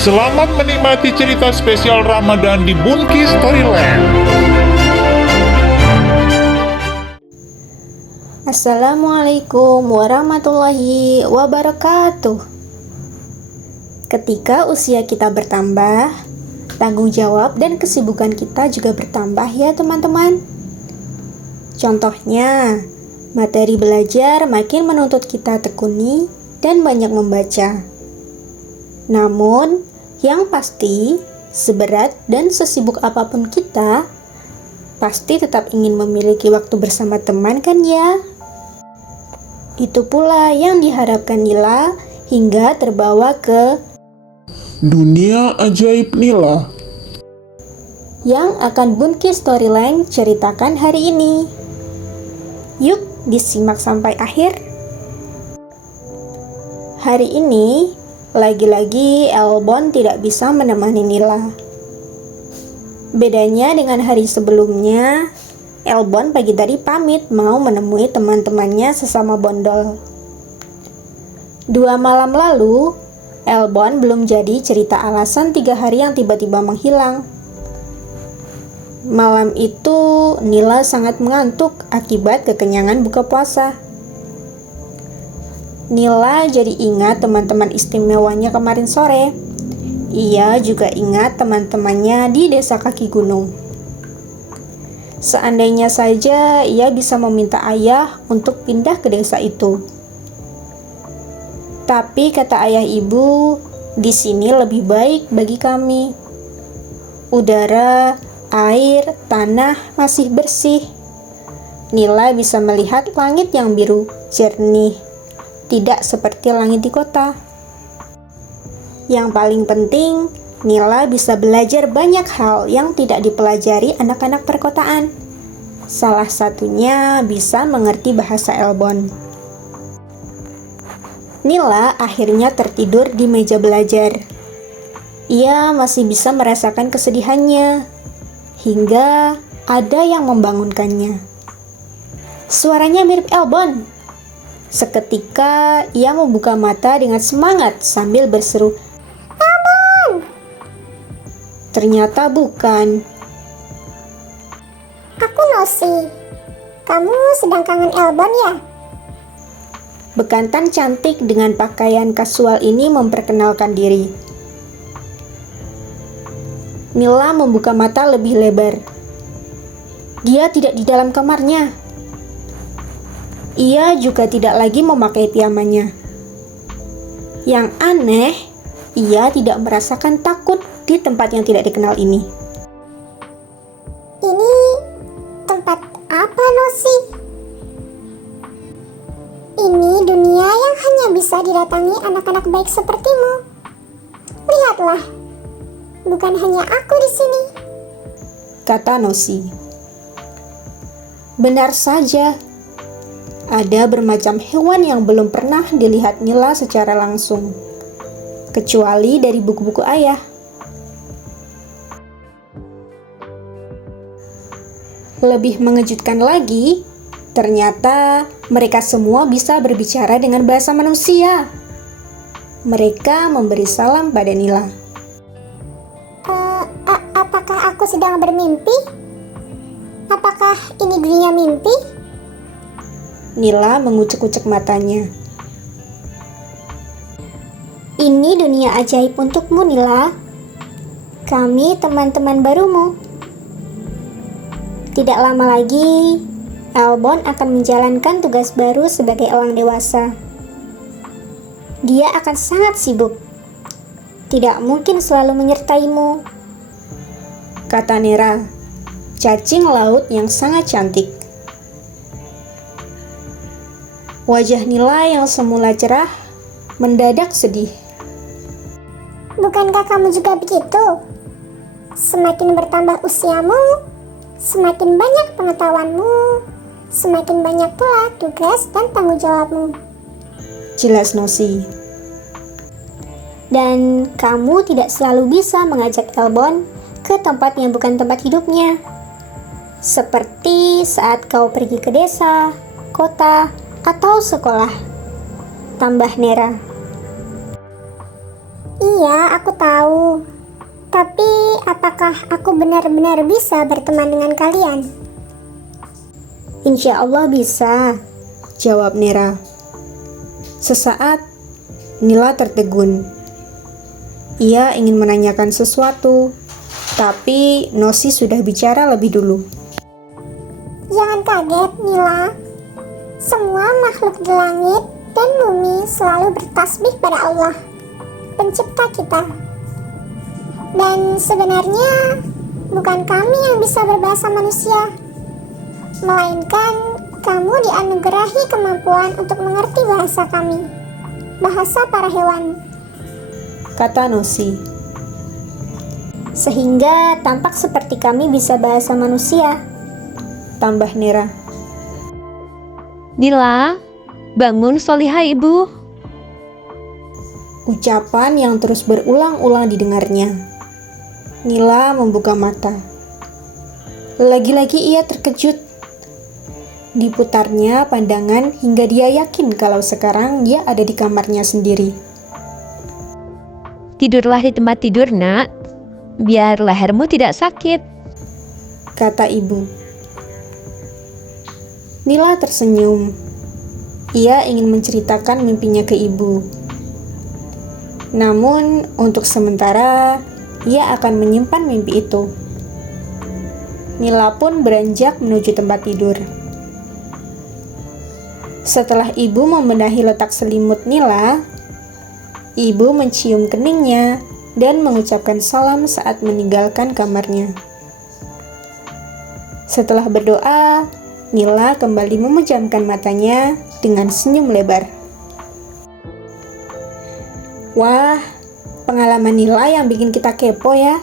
Selamat menikmati cerita spesial Ramadan di Bunki Storyland. Assalamualaikum warahmatullahi wabarakatuh. Ketika usia kita bertambah, tanggung jawab dan kesibukan kita juga bertambah ya teman-teman. Contohnya, materi belajar makin menuntut kita tekuni dan banyak membaca. Namun, yang pasti, seberat dan sesibuk apapun kita, pasti tetap ingin memiliki waktu bersama teman kan ya? Itu pula yang diharapkan Nila hingga terbawa ke Dunia Ajaib Nila. yang akan Bunki Storyline ceritakan hari ini. Yuk disimak sampai akhir. Hari ini, lagi-lagi Elbon tidak bisa menemani Nila. Bedanya dengan hari sebelumnya, Elbon pagi tadi pamit mau menemui teman-temannya sesama bondol. 2 malam lalu, Elbon belum jadi cerita alasan 3 hari yang tiba-tiba menghilang. Malam itu, Nila sangat mengantuk akibat kekenyangan buka puasa. Nila jadi ingat teman-teman istimewanya kemarin sore. Ia juga ingat teman-temannya di desa kaki gunung. Seandainya saja ia bisa meminta ayah untuk pindah ke desa itu. Tapi kata ayah ibu, di sini lebih baik bagi kami. Udara, air, tanah masih bersih. Nila bisa melihat langit yang biru, jernih. Tidak seperti langit di kota. Yang paling penting, Nila bisa belajar banyak hal yang tidak dipelajari anak-anak perkotaan. Salah satunya bisa mengerti bahasa Elbon. Nila akhirnya tertidur di meja belajar. Ia masih bisa merasakan kesedihannya, hingga ada yang membangunkannya. Suaranya mirip Elbon. Seketika ia membuka mata dengan semangat sambil berseru, "Elbon!" Ternyata bukan. Aku Nosi. Kamu sedang kangen Elbon ya? Bekantan cantik dengan pakaian kasual ini memperkenalkan diri. Nila membuka mata lebih lebar. Dia tidak di dalam kamarnya. Ia juga tidak lagi memakai piyamanya. Yang aneh, ia tidak merasakan takut di tempat yang tidak dikenal ini. Ini tempat apa, Nosi? Ini dunia yang hanya bisa didatangi anak-anak baik sepertimu. Lihatlah, bukan hanya aku di sini, kata Nosi. Benar saja. Ada bermacam hewan yang belum pernah dilihat Nila secara langsung, kecuali dari buku-buku ayah. Lebih mengejutkan lagi, ternyata mereka semua bisa berbicara dengan bahasa manusia. Mereka memberi salam pada Nila. Apakah aku sedang bermimpi? Apakah ini dunia mimpi? Nila mengucek-ucek matanya. Ini dunia ajaib untukmu, Nila. Kami teman-teman barumu. Tidak lama lagi, Elbon akan menjalankan tugas baru sebagai orang dewasa. Dia akan sangat sibuk. Tidak mungkin selalu menyertaimu, kata Nera, cacing laut yang sangat cantik. Wajah Nila yang semula cerah mendadak sedih. Bukankah kamu juga begitu? Semakin bertambah usiamu, semakin banyak pengetahuanmu, semakin banyak pula tugas dan tanggung jawabmu. Jelas Nosi. Dan kamu tidak selalu bisa mengajak Elbon ke tempat yang bukan tempat hidupnya. Seperti saat kau pergi ke desa, kota, atau sekolah. Tambah Nera. Iya, aku tahu. Tapi apakah aku benar-benar bisa berteman dengan kalian? Insya Allah bisa, jawab Nira. Sesaat, Nila tertegun. Ia ingin menanyakan sesuatu, tapi Nosi sudah bicara lebih dulu. Jangan kaget, Nila. Semua makhluk di langit dan bumi selalu bertasbih pada Allah, pencipta kita. Dan sebenarnya bukan kami yang bisa berbahasa manusia, melainkan kamu dianugerahi kemampuan untuk mengerti bahasa kami, bahasa para hewan, kata Nosi. sehingga tampak seperti kami bisa bahasa manusia, Tambah Nira. Nila, bangun Solihah ibu. Ucapan yang terus berulang-ulang didengarnya. Nila membuka mata. Lagi-lagi ia terkejut. Diputarnya pandangan hingga dia yakin kalau sekarang dia ada di kamarnya sendiri. Tidurlah di tempat tidur, nak. Biar lehermu tidak sakit, kata ibu. Nila tersenyum. Ia ingin menceritakan mimpinya ke ibu. Namun, untuk sementara, ia akan menyimpan mimpi itu. Nila pun beranjak menuju tempat tidur. Setelah ibu membenahi letak selimut Nila, ibu mencium keningnya dan mengucapkan salam saat meninggalkan kamarnya. Setelah berdoa, Nila kembali memejamkan matanya dengan senyum lebar. Wah, pengalaman Nila yang bikin kita kepo ya.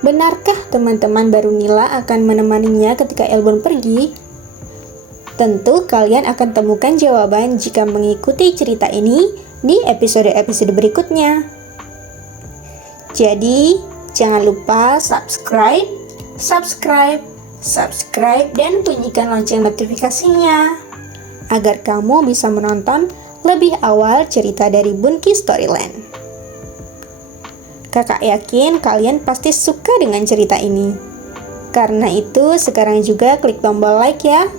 Benarkah teman-teman baru Nila akan menemaninya ketika Elbon pergi? Tentu kalian akan temukan jawaban jika mengikuti cerita ini di episode-episode berikutnya. Jadi, jangan lupa subscribe, dan bunyikan lonceng notifikasinya agar kamu bisa menonton lebih awal cerita dari Bunki Storyland. Kakak yakin kalian pasti suka dengan cerita ini. Karena itu, sekarang juga klik tombol like ya.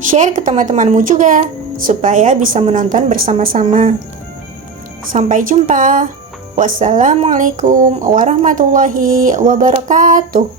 Share ke teman-temanmu juga, supaya bisa menonton bersama-sama. Sampai jumpa. Wassalamualaikum warahmatullahi wabarakatuh.